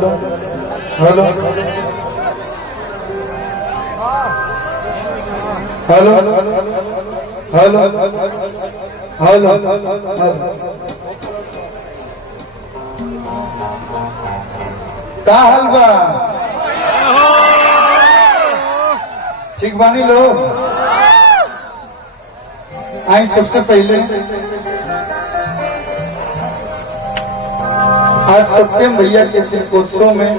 Hello hello hello hello hello का हाल बा? ठीक बानी लोग? आई सबसे पहले आज सत्यम भैया के दीपोत्सव में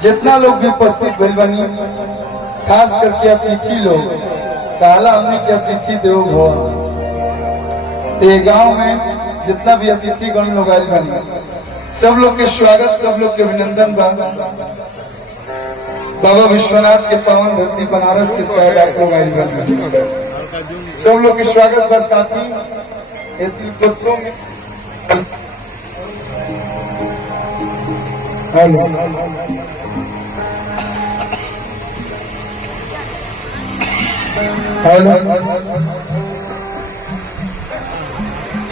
जितना लोग भी उपस्थित भइल बनी, खास करके अतिथि लोग, कहला हमने के अतिथि देवो भव। ये गांव में जितना भी अतिथि गण लोग आयल बनी, सब लोग के स्वागत, सब लोग के अभिनंदन बा। बाबा विश्वनाथ के पावन धरती बनारस से शायद आप लोग आयल बनी, सब लोग के स्वागत बा। साथी दीपोत्सव में हेलो हेलो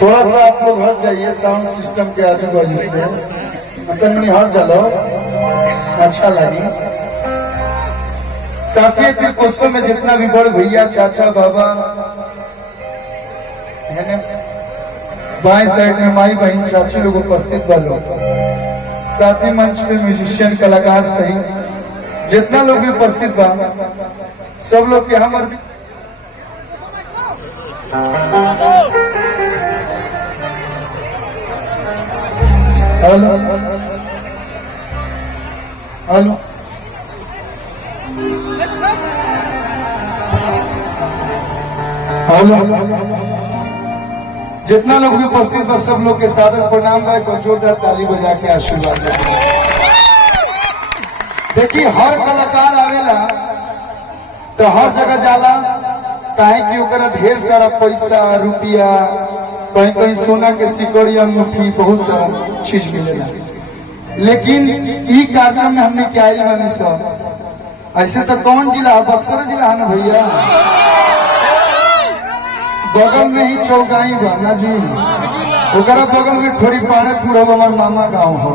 थोड़ा सा आप लोग हट जाइए साउंड सिस्टम के आजू बाजू से, मतलब हट चलो, अच्छा लगे। साथी दीपोत्सव में जितना भी बड़ भैया, चाचा, बाबा है, बाएं साइड में माई बहन चाची लोग उपस्थित बा लोग, साथी मंच पे म्यूजिशियन कलाकार सही जितना लोग भी उपस्थित बा, सब लोग के हम हेलो हेलो हेलो जितना लोग भी उपस्थित बा, सब लोग के सादर प्रणाम बा। को जोरदार ताली बजा के आशीर्वाद दें। देखिए हर कलाकार आवेला तो हर जगह जाला, काहे कि ओकरा ढेर सारा पैसा रुपया, कहीं कहीं सोना के सिकड़ी, अंगूठी, बहुत सारा चीज मिलेला। लेकिन ई कार्यक्रम में हमने क्या आइल बानी सब, ऐसे तो कौन जिला? बक्सर जिला है ना भैया, बगल में ही चौगाई बा ना जी, ओकरा बगल में थोड़ी पाड़े पूरा हमार मामा गांव हो।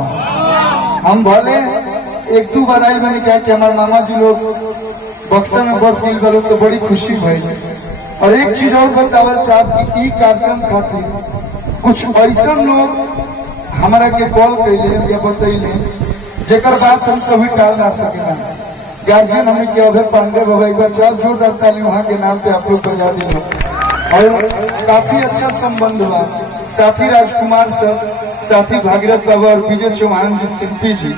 हम भले एक दो बार आइल बनी, क्या कि हमारे मामा जी लोग बक्सर में बस गई बा, तो बड़ी खुशी भई। और एक चीज और बतावल चाहब कि ई कार्यक्रम खातिर कुछ ऐसा लोग हमारा के कॉल कैले या बतैले जेकर बात हम कभी टाल ना सकेला। गार्जियन हमें के अभय पांडे बाबा, एक बार चार जोरदार ताली वहाँ के नाम पे आप लोग बजा दी। और काफी अच्छा संबंध हुआ, साथी राजकुमार सर, साथी भागीरथ बाबा और विजय चौहान जी, शिल्पी जी।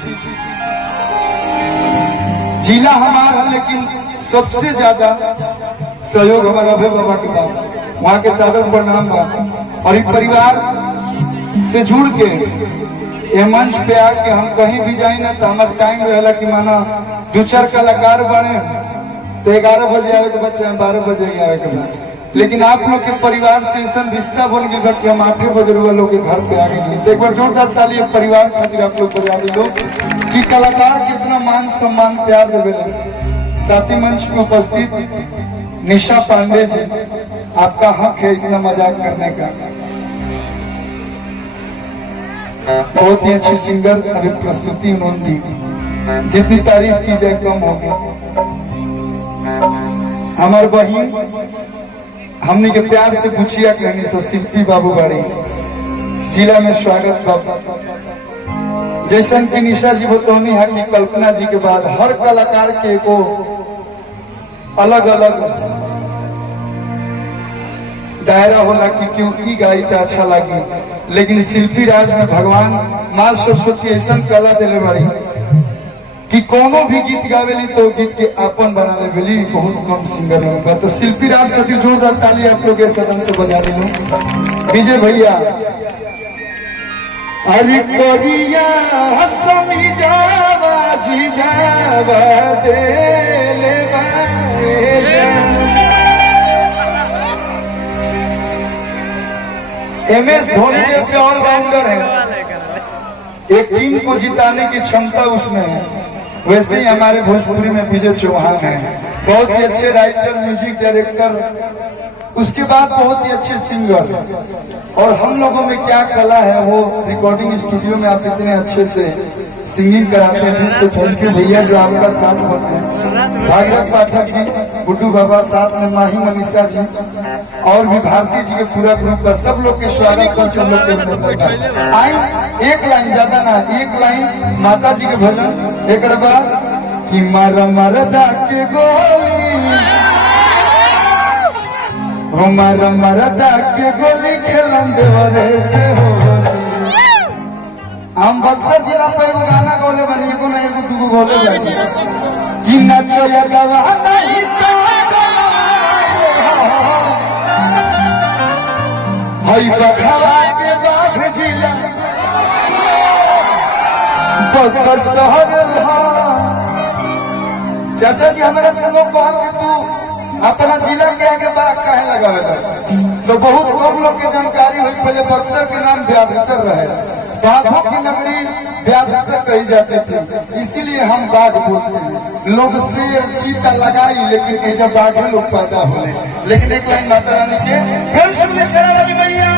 जिला हमारा है, लेकिन सबसे ज्यादा सहयोग हमारा अभय बाबा के बाद, वहाँ के सादर प्रणाम बा। और एक परिवार से जुड़ के ये मंच पे आके हम कहीं भी जाए ना तो हमारा टाइम रहेला कि माना दो चार कलाकार बने तो 11 बजे आवे के बच्चे 12 बजे आवे के बाद, लेकिन आप लोग के परिवार से ऐसा रिश्ता बन गया कि हम 8 बजे रुआ लोग के घर पे आ गए। तो एक बार जोरदार ताली परिवार खातिर आप लोग बजा दी लोग कि कलाकार कितना मान सम्मान प्यार देवे। साथी मंच में उपस्थित निशा पांडे जी, आपका हक है इतना मजाक करने का। बहुत ही अच्छी सिंगर अभी प्रस्तुति उन्होंने दी, जितनी तारीफ की जाए कम होगी। हमारे बहन हमने के प्यार से पूछिया कहनी से शिल्पी बाबू बाड़ी, जिला में स्वागत बाबा। जैसन की निशा जी बतौनी है कि कल्पना जी के बाद हर कलाकार के को अलग अलग दायरा होला कि क्यों की गाई तो अच्छा लगी, लेकिन शिल्पी राज में भगवान माँ सरस्वती ऐसा कला दिले बड़ी कि कोनो भी गीत गावेली तो गीत के आपन बना लेवेली। बहुत कम सिंगर लोग, तो शिल्पी राज खातिर जोरदार ताली आप लोग सदन से बजा दी। विजय भैया अरे कोरिया हसमी जावा जी जावा देले MS धोनी जैसे ऑलराउंडर है, एक टीम को जिताने की क्षमता उसमें है, वैसे ही हमारे भोजपुरी में विजय चौहान है। बहुत ही अच्छे राइटर, म्यूजिक डायरेक्टर, उसके बाद बहुत ही अच्छे सिंगर। और हम लोगों में क्या कला है वो रिकॉर्डिंग स्टूडियो में आप इतने अच्छे से सिंगिंग कराते हैं। दिल से थैंक यू भैया जो आपका साथ होते हैं। भागवत पाठक जी, गुड्डू बाबा, साथ में माही मनीषा जी और भी भारती जी के पूरा ग्रुप का सब लोग के स्वागत कर सब लोग के आई। एक लाइन ज्यादा ना, एक लाइन माता जी के भजन, एक बाद कि मार मरदा के गोली, मार मरदा के गोली खेलन देवरे से हो। हम बक्सर जिला पे एगो गाना गौले बनी, एगो ना एगो दूगो गौले बनी कि नचो या दवा नहीं तो हई बखवा के बाघ जिला बक्सर। चाचा जी हमारे से लोग कहन कि तू अपना जिला के आगे बाघ काहे लगावेला, तो बहुत कम लोग के जानकारी हुई। पहले बक्सर के नाम व्याधेश्वर रहे, बाघों की नगरी व्याधेश्वर कही जाती थी, इसीलिए हम बाघ बोलते हैं। लोग शेर चीता लगाई लेकिन जब बाघ लोग पैदा होने। लेकिन एक लाइन माता रानी के प्रेम से शेरा वाली मैया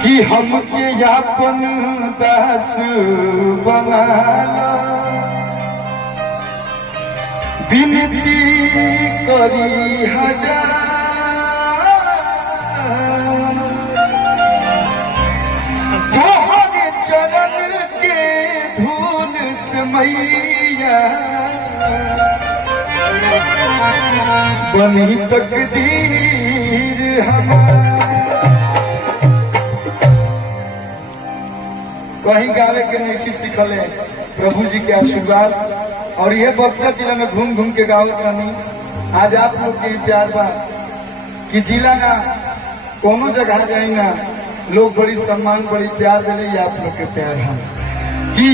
कि हमके अपन दास बनाला, विनती करी हजार तोहरे चरण के धूल से मैया बनी तकदीर हमार। कहीं गावे के नहीं सीखले, प्रभु जी के आशीर्वाद और ये बक्सर जिला में घूम घूम के गावत रहनी। आज आप लोग के प्यार बा कि जिला ना कोनो जगह जाई ना, लोग बड़ी सम्मान बड़ी प्यार दे रही। आप लोग के प्यार है कि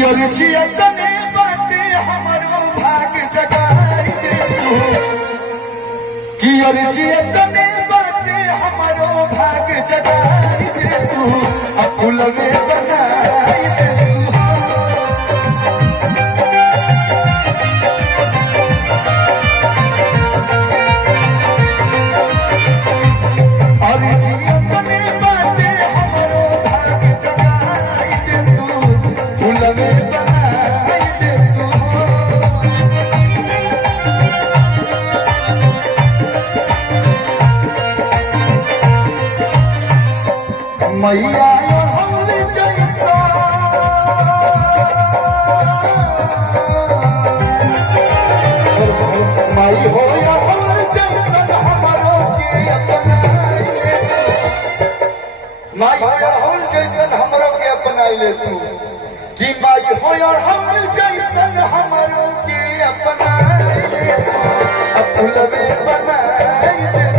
तने बाटे हमरो भाग जगाई दे तू, कि तने बाटे हमरो भाग जगाई दे तू, अब फुलवे बनाई दे तू। मैया हल जैसा माई हो हल जैसन हमरो के अपनाई ले, माई हो हल जैसन हमरो के अपनाई ले तू, कि माई हो हल जैसन हमरो के अपनाई ले, अब फुलवे बनाई दे।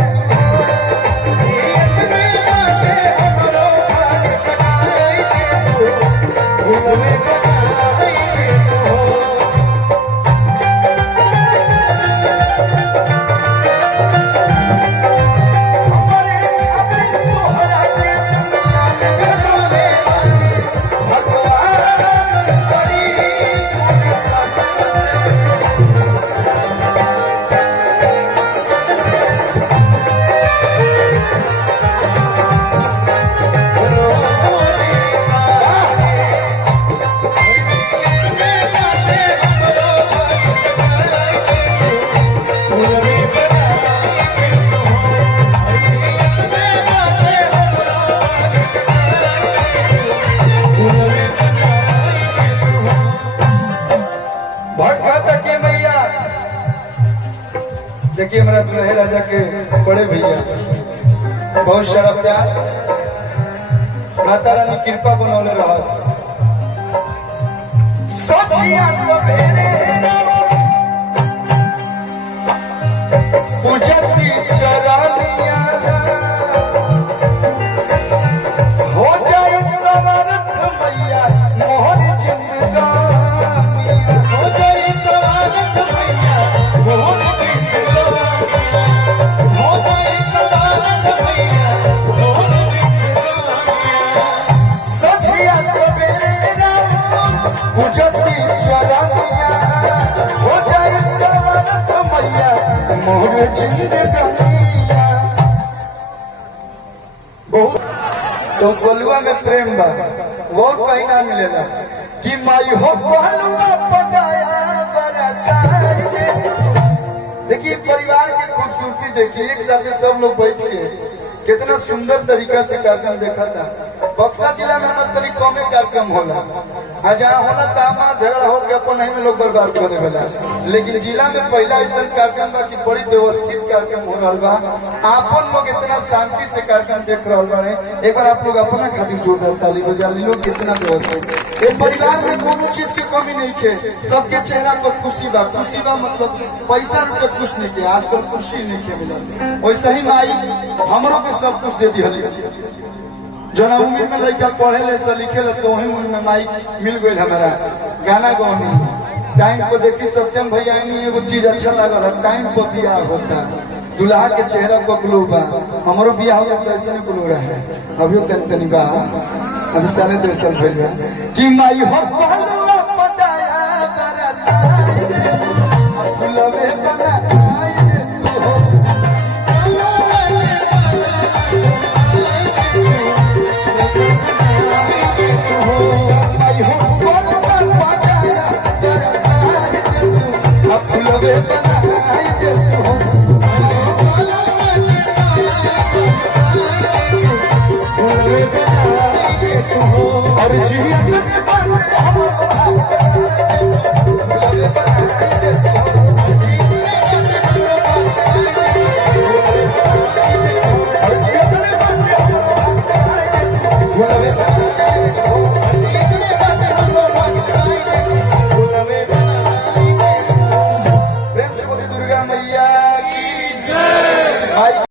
देखिए हमारा दुल्हे राजा के बड़े भैया बहुत सारा प्यार, माता रानी कृपा बनौले रहस। सोचिया सवेरे पूजती चरानी जिंदगानिया बहुत तो बलुआ में प्रेम बा वो कहीं ना मिलेला कि माई हो बलुआ पकाया बरसाई में। देखिए परिवार की खूबसूरती देखिए, एक साथ सब लोग बैठ के कितना सुंदर तरीका से कार्यक्रम देखा था। बक्सर जिला में हमारे तभी कमे कार्यक्रम होला, जहाँ होला तामा झगड़ा हो गया अपन में लोग बर्बाद कर देवेला, लेकिन जिला में पहला ऐसा कार्यक्रम बा कि बड़ी व्यवस्थित कार्यक्रम हो रहा बा। आपन लोग इतना शांति से कार्यक्रम देख रहा बा। एक बार आप लोग अपना खातिर जोरदार ताली बजा ली। लोग कितना व्यवस्थित, एक परिवार में कोनो चीज की कमी नहीं है, सबके चेहरा पर खुशी बा। खुशी बा मतलब पैसा रुपये कुछ नहीं है, आजकल खुशी नहीं है मिलत। वैसे ही माई हमरों के सब कुछ दे दी। जना उम्र में लड़का पढ़े ले से लिखे ले से वही उम्र में माइक मिल गई हमारा गाना गौनी। टाइम को देखी सत्यम भैया नहीं एगो चीज अच्छा लगल है, टाइम पर बियाह होता, दुल्हा के चेहरा पर ग्लो बा। हमारो बियाह होता तो ऐसे नहीं ग्लो रहे, अभी तनी बा, अभी साले 2 साल पहले कि माई हो बलुआ पकाया बरसाई दे फुलवे बनाई दे तू हो। और